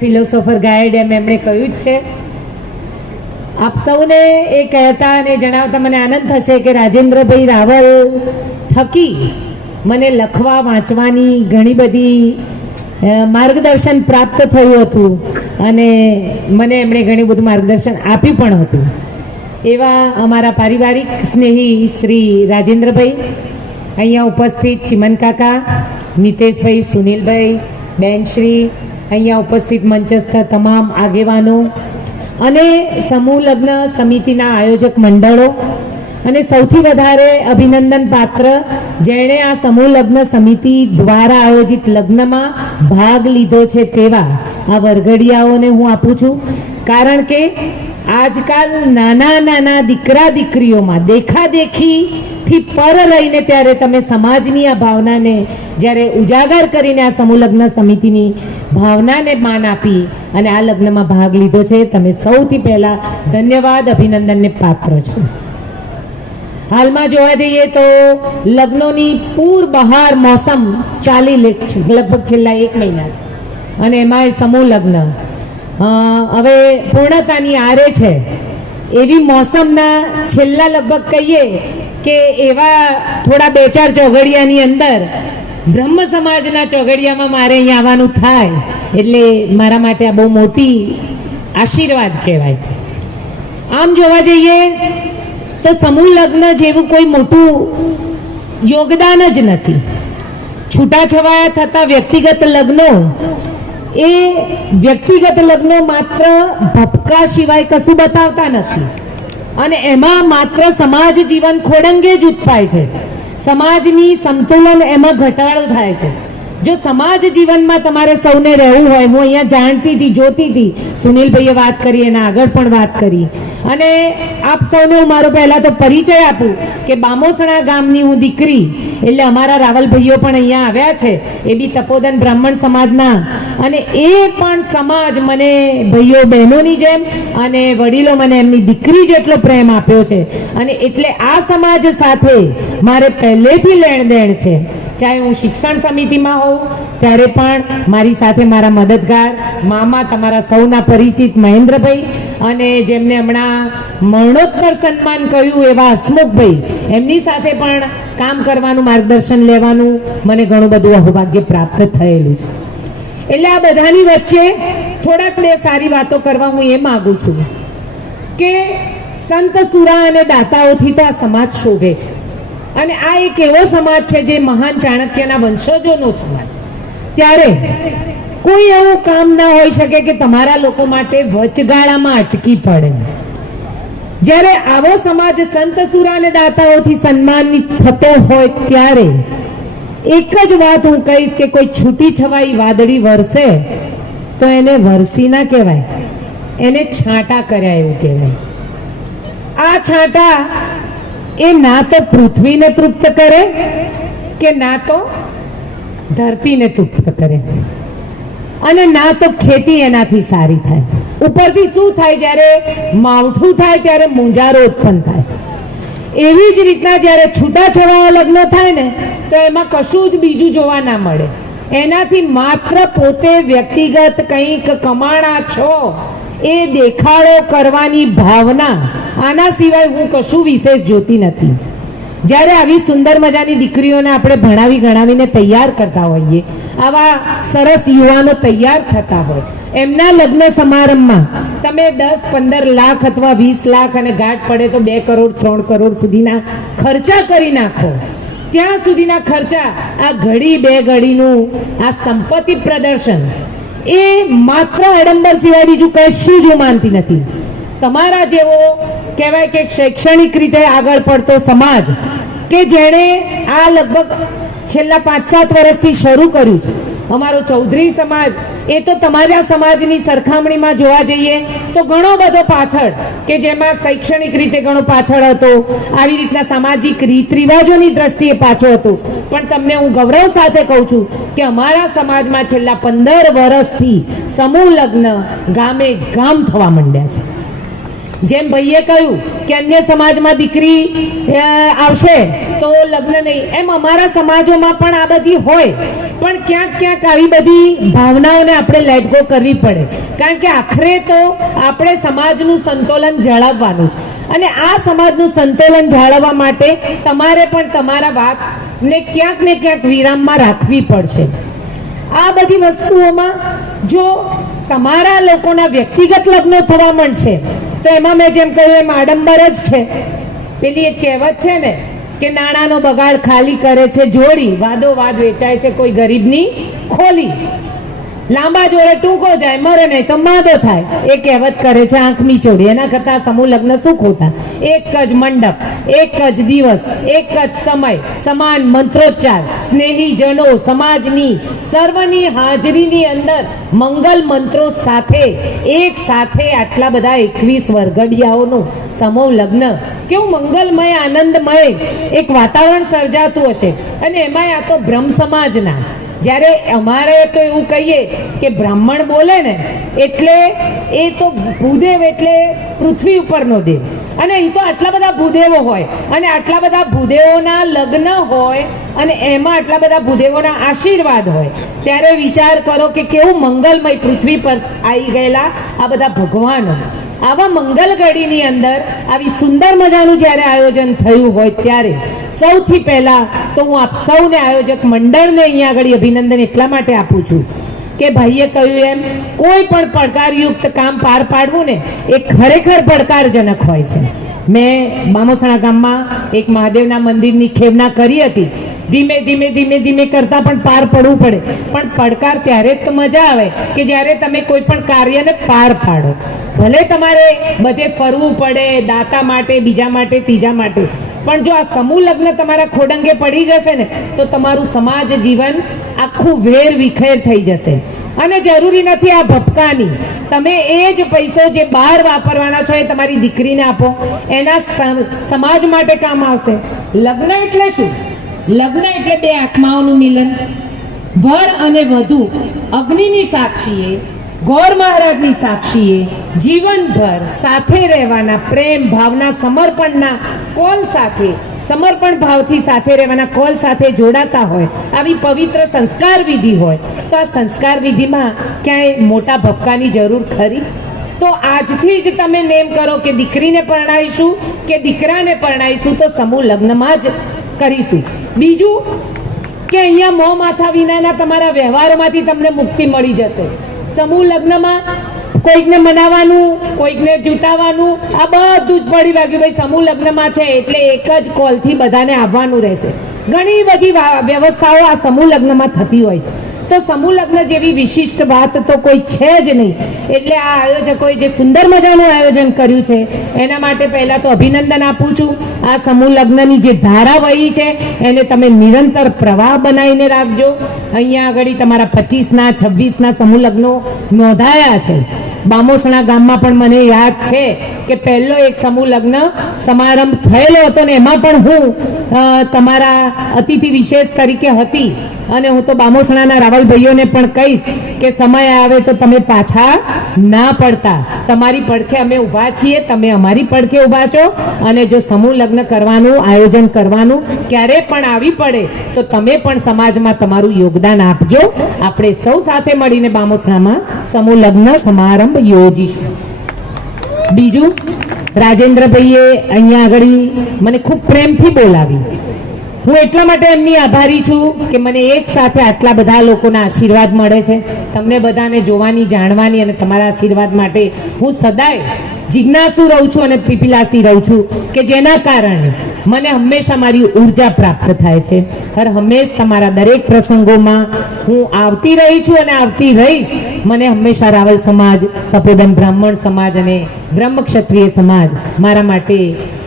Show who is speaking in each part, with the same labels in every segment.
Speaker 1: Philosopher guide એમ એમણે કહ્યું જ છે. આપ સૌને એ કહેતા અને જણાવતા મને આનંદ થશે કે રાજેન્દ્રભાઈ રાવલ થકી મને લખવા વાંચવાની ઘણી બધી માર્ગદર્શન પ્રાપ્ત થયું હતું અને મને એમણે ઘણું બધું માર્ગદર્શન આપ્યું પણ હતું. એવા અમારા પારિવારિક સ્નેહી શ્રી રાજેન્દ્રભાઈ, અહીંયા ઉપસ્થિત ચિમન કાકા નિતેશભાઈ, સુનિલભાઈ, બેનશ્રી અહીંયા ઉપસ્થિત મંચસ્થ તમામ આગેવાનો અને સમૂહ લગ્ન સમિતિના આયોજક મંડળો અને સૌથી વધારે અભિનંદન પાત્ર જેણે આ સમૂહ લગ્ન સમિતિ દ્વારા આયોજિત લગ્નમાં ભાગ લીધો છે તેવા આ વરઘડિયાઓને હું આપું છું. કારણ કે આજકાલ નાના નાના દીકરા દીકરીઓમાં દેખાદેખીથી પર રહીને ત્યારે તમે સમાજની આ ભાવનાને જ્યારે ઉજાગર કરીને આ સમૂહ લગ્ન સમિતિની ભાવનાને માન આપી અને આ લગ્નમાં ભાગ લીધો છે, તમે સૌથી પહેલા ધન્યવાદ, અભિનંદનને પાત્ર છો. હાલમાં જોવા જઈએ તો લગ્નોની પૂર બહાર મોસમ ચાલી લે છે, લગભગ છેલ્લા એક મહિના અને એમાંય સમૂહ લગ્ન હવે પૂર્ણતાની આરે છે. એવી મોસમના છેલ્લા લગભગ કહીએ કે એવા થોડા બે ચાર ચોઘડિયાની અંદર બ્રહ્મ સમાજના ચોઘડિયામાં મારે અહીંયા આવવાનું થાય એટલે મારા માટે આ બહુ મોટી આશીર્વાદ કહેવાય. આમ જોવા જઈએ તો સમૂહ લગ્ન જેવું કોઈ મોટું યોગદાન જ નથી. છૂટાછવાયા થતા વ્યક્તિગત લગ્નો એ વ્યક્તિગત લગ્નો માત્ર ભપકા સિવાય કશું બતાવતા નથી. અને એમાં માત્ર સમાજ જીવન ખોડંગે જ ઉત્પાય છે. સમાજની સંતુલન એમાં ઘટાડો થાય છે. જો સમાજ જીવનમાં તમારે સૌને રહેવું હોય, હું અહીંયા જાણતી હતી, જોતી હતી. સુનિલભાઈએ વાત કરી, એના આગળ પણ વાત કરી. અને આપ સૌને હું મારો પહેલાં તો પરિચય આપું કે બામોસણા ગામની હું દીકરી, એટલે અમારા રાવલભાઈઓ પણ અહીંયા આવ્યા છે. એ બી તપોદન બ્રાહ્મણ સમાજના. અને એ પણ સમાજ મને ભાઈઓ બહેનોની જેમ અને વડીલો મને એમની દીકરી જેટલો પ્રેમ આપ્યો છે. અને એટલે આ સમાજ સાથે મારે પહેલેથી લેણ દેણ છે. ચાહે હું શિક્ષણ સમિતિમાં હોઉં, ત્યારે પણ મારી સાથે મારા મદદગાર મામા, તમારા સૌના પરિચિત મહેન્દ્રભાઈ અને જેમને હમણાં મરણોત્તર સન્માન કહ્યું એવા હસમુખભાઈ, એમની સાથે પણ કામ કરવાનું, માર્ગદર્શન લેવાનું મને ઘણું બધું અહોભાગ્ય પ્રાપ્ત થયેલું છે. એટલે આ બધાની વચ્ચે થોડાક બે સારી વાતો કરવા હું એ માગું છું કે સંત સુરા અને દાતાઓથી તો આ સમાજ શોભે છે. અને આ એક એવો સમાજ છે જે મહાન ચાણક્યના વંશજોનો સમાજ ત્યારે કોઈ એવું કામ ના હોઈ શકે કે તમારા લોકો માટે વચગાળામાં અટકી પડે. જ્યારે આવો સમાજ સંત સુરા અને દાતાઓથી સન્માનિત થતો હોય ત્યારે એક જ વાત હું કહીશ કે કોઈ છૂટી છવાઈ વાદળી વરસે તો એને વરસી ના કહેવાય. એને છાંટા કર્યા એવું કહેવાય. આ છાંટા એ ના તો પૃથ્વીને તૃપ્ત કરે કે ના તો ધરતીને તૃપ્ત કરે? અને ના તો ખેતી એનાથી સારી થાય. ઉપરથી શું થાય જ્યારે માવઠું થાય ત્યારે મુંજારો ઉત્પન્ન થાય. એવી જ રીતના જ્યારે છૂટાછવાયા લગ્ન થાય ને, તો એમાં કશું જ બીજું જોવા ના મળે. એનાથી માત્ર પોતે વ્યક્તિગત કંઈક કમાણા છો. એ દેખાડો કરવાની ભાવના આના સિવાય હું કશું વિશેષ જોતી નથી. જ્યારે આવી સુંદર મજાની દીકરીઓને આપણે ભણાવી ગણાવીને તૈયાર કરતા હોઈએ, આવા સરસ યુવાનો તૈયાર થતા હોય. એમના લગ્ન સમારંભમાં તમે દસ, પંદર લાખ અથવા વીસ લાખ અને ગાંઠ પડે તો બે કરોડ, ત્રણ કરોડ સુધીના ખર્ચા કરી નાખો. ત્યાં સુધીના ખર્ચા આ ઘડી બે ઘડીનું આ સંપત્તિ પ્રદર્શન એ માત્ર આડંબર સિવાય બીજું કશું જ માનતી નથી. તમારા જેવો કહેવાય કે શૈક્ષણિક રીતે આગળ પડતો સમાજ કે જેણે આ લગભગ છેલ્લા પાંચ સાત વર્ષથી શરૂ કર્યું છે. અમારો ચૌધરી સમાજ, એ તો તમારા સમાજની સરખામણીમાં જોવા જઈએ તો ઘણો બધો પાછળ કે જેમાં શૈક્ષણિક રીતે ઘણો પાછળ હતો, આવી રીતના સામાજિક રીત રિવાજોની દ્રષ્ટિએ પાછો હતો. પણ તમને હું ગૌરવ સાથે કહું છું કે અમારા સમાજમાં છેલ્લા પંદર વર્ષથી સમૂહ લગ્ન ગામે ગામ થવા માંડ્યા છે. જેમ ભાઈએ કહ્યું કે અન્ય સમાજમાં દીકરી આવશે તો લગ્ન નહીં. એમ અમારા સમાજોમાં પણ આ બધી હોય. પણ ક્યાંક ક્યાંક આવી બધી ભાવનાઓને આપણે લેટ ગો કરવી પડે. કારણ કે આખરે તો આપણે સમાજનું સંતુલન જાળવવાનું છે અને આ સમાજનું સંતુલન જાળવવા માટે તમારે પણ તમારા વાતને ક્યાંક ને ક્યાંક વિરામમાં રાખવી પડશે. આ બધી વસ્તુઓમાં જો તમારા લોકોના વ્યક્તિગત લગ્નો થવા માંડશે, તો એમાં મેં જેમ કહ્યું એમ આડંબર જ છે. પેલી એક કહેવત છે ને કે નાણાંનો બગાડ ખાલી કરે છે જોડી વાદો વાદ વેચાય છે કોઈ ગરીબની ખોલી. લાંબા જોડે ટૂંકો જાય, મરે નહીં તો માદો થાય. એ કહેવત કરે છે આંખ મીચોડી. એના કરતા સમૂહ લગ્ન શું ખોટા? એક જ મંડપ, એક જ દિવસ, એક જ સમય, સમાન મંત્રોચ્ચાર. સ્નેહી જનો સમાજની, સર્વની હાજરીની અંદર મંગલ મંત્રો સાથે, એક સાથે આટલા બધા એકવીસ વરઘડિયાઓનું સમૂહ લગ્ન. કેવું મંગલમય, આનંદમય એક વાતાવરણ સર્જાતું હશે. અને એમાંય આ તો બ્રહ્મ સમાજના જ્યારે અમારે તો એવું કહીએ કે બ્રાહ્મણ બોલે ને, એટલે એ તો ભૂદેવ એટલે પૃથ્વી ઉપરનો દેવ. અને એ તો આટલા બધા ભૂદેવો હોય. અને આટલા બધા ભૂદેવોના લગ્ન હોય, અને એમાં આટલા બધા ભૂદેવોના આશીર્વાદ હોય. ત્યારે વિચાર કરો કે કેવું મંગલમય પૃથ્વી પર આવી ગયેલા આ બધા ભગવાનો આવા મંગલ અંદર આવી સુંદર મજાનું જ્યારે આયોજન થયું હોય ત્યારે સૌથી પહેલા તો હું આપ સૌને આયોજક મંડળને અહીંયા આગળ અભિનંદન એટલા માટે આપું છું કે ભાઈએ કહ્યું એમ, કોઈ પણ પડકારયુક્ત કામ પાર પાડવું ને એ ખરેખર પડકારજનક હોય છે. મેં બામોસણા ગામમાં એક મહાદેવના મંદિરની ખેવના કરી હતી. ધીમે ધીમે ધીમે ધીમે કરતાં પણ પાર પડવું પડે. પણ પડકાર ત્યારે જ તો મજા આવે કે જ્યારે તમે કોઈ પણ કાર્યને પાર પાડો. ભલે તમારે બધે ફરવું પડે, દાતા માટે, બીજા માટે, ત્રીજા માટે. પણ જો આ સમૂહ લગ્ન તમારા ખોડંગે પડી જશે ને, તો તમારું સમાજ જીવન આખું વેર વિખેર થઈ જશે. અને જરૂરી નથી આ ભપકાની. તમે એ જ પૈસો જે બહાર વાપરવાના છો એ તમારી દીકરીને આપો. એના સમાજ માટે કામ આવશે. લગ્ન એટલે શું? લગ્ન એટલે બે આત્માઓનું મિલન. વર અને વધુ અગ્નિની સાક્ષીએ, ગોર મહારાજની સાક્ષીએ જીવનભર સાથે રહેવાના પ્રેમ, ભાવના, સમર્પણના કોલ સાથે, સમર્પણ ભાવથી સાથે રહેવાના કોલ સાથે જોડાતા હોય, આવી પવિત્ર સંસ્કાર વિધિ હોય. તો આ સંસ્કાર વિધિમાં ક્યાંય મોટા ભપકાની જરૂર ખરી? તો આજથી જ તમે નેમ કરો કે દીકરીને પરણાવીશું કે દીકરાને પરણાવીશું, તો સમૂહ લગ્નમાં જ કરીશું. બીજું કે અહીંયા મોં માથા વિનાના તમારા વ્યવહારોમાંથી તમને મુક્તિ મળી જશે. સમૂહ લગ્નમાં કોઈકને મનાવવાનું, કોઈકને જૂટાવવાનું, આ બધું જ પડી વાગ્યું. ભાઈ, સમૂહ લગ્નમાં છે એટલે એક જ કોલથી બધાને આવવાનું રહેશે. ઘણી બધી વ્યવસ્થાઓ આ સમૂહ લગ્નમાં થતી હોય છે. તો સમૂહ લગ્ન જેવી વિશિષ્ટ વાત તો કોઈ છે જ નહીં. એટલે આ આયોજકોએ જે સુંદર મજાનું આયોજન કર્યું છે, એના માટે પહેલા તો અભિનંદન આપું છું. આ સમૂહ લગ્નની જે ધારા વહી છે, એને તમે નિરંતર પ્રવાહ બનાવીને રાખજો. અહીંયા આગળ તમારા પચીસના, છવ્વીસના સમૂહ લગ્નો નોંધાયા છે. બામોસણા ગામમાં પણ મને યાદ છે. કે પહેલો એક સમૂહ લગ્ન સમારંભ થયેલો હતો ને એમાં પણ હું તમારા અતિથિ વિશેષ તરીકે હતી. અને હું તો બામોસણાના રાવલ ભાઈઓને પણ કહીશ કે સમય આવે તો તમે પાછા ના પડતા. તમારી પડખે અમે ઊભા છીએ, તમે અમારી પડખે ઊભા છો. અને જો સમૂહ લગ્ન કરવાનું, આયોજન કરવાનું ક્યારે પણ આવી પડે, તો તમે પણ સમાજમાં તમારું યોગદાન આપજો. આપણે સૌ સાથે મળીને બામોસણામાં સમૂહ લગ્ન સમારંભ યોજીશું. બીજું, રાજેન્દ્રભાઈએ અહીંયા આગળ મને ખૂબ પ્રેમથી બોલાવી. હું એટલા માટે એમની આભારી છું કે મને એક સાથે આટલા બધા લોકોના આશીર્વાદ મળે છે. તમને બધાને જોવાની, જાણવાની અને તમારા આશીર્વાદ માટે હું સદાય જિજ્ઞાસુ રહું છું અને પીપીલાસી રહું છું કે જેના કારણે મને હંમેશા મારી ઊર્જા પ્રાપ્ત થાય છે. હર હંમેશ તમારા દરેક પ્રસંગોમાં હું આવતી રહી છું અને આવતી રહીશ. મને હંમેશા રાવલ સમાજ, તપોદન બ્રાહ્મણ સમાજ અને બ્રહ્મ સમાજ મારા માટે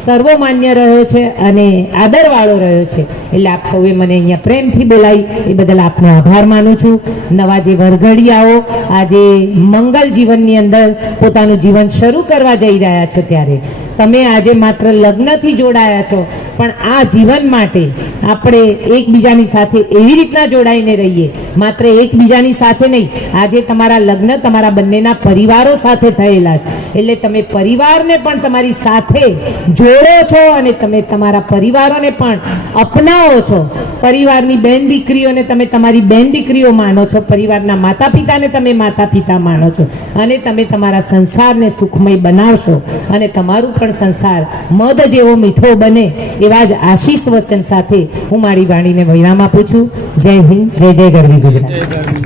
Speaker 1: સર્વમાન્ય રહ્યો છે અને આદરવાળો રહ્યો છે. એટલે આપ સૌએ મને અહીંયા પ્રેમથી બોલાવી એ બદલ આપનો આભાર માનું છું. નવા જે વરઘડિયાઓ આજે મંગલ જીવનની અંદર પોતાનું જીવન શરૂ જઈ રહ્યા છો ત્યારે. તમે આજે માત્ર લગ્નથી જોડાયા છો. પણ આ જીવન માટે આપણે એકબીજાની સાથે એવી રીતના જોડાઈને રહીએ. માત્ર એકબીજાની સાથે નહીં, આજે તમારા લગ્ન તમારા બંનેના પરિવારો સાથે થયેલા છે. એટલે તમે પરિવારને પણ તમારી સાથે જોડો છો અને તમે તમારા પરિવારોને પણ અપનાવો છો. પરિવારની બેન દીકરીઓને તમે તમારી બેન દીકરીઓ માનો છો, પરિવારના માતા પિતાને તમે માતા પિતા માનો છો. અને તમે તમારા સંસારને સુખમય બનાવશો. અને તમારું પણ સંસાર મધ જેવો મીઠો બને એવા જ આશીષ વચન સાથે હું મારી વાણીને વિરામ આપું છું. જય હિન્દ, જય જય ગરવી ગુજરાત.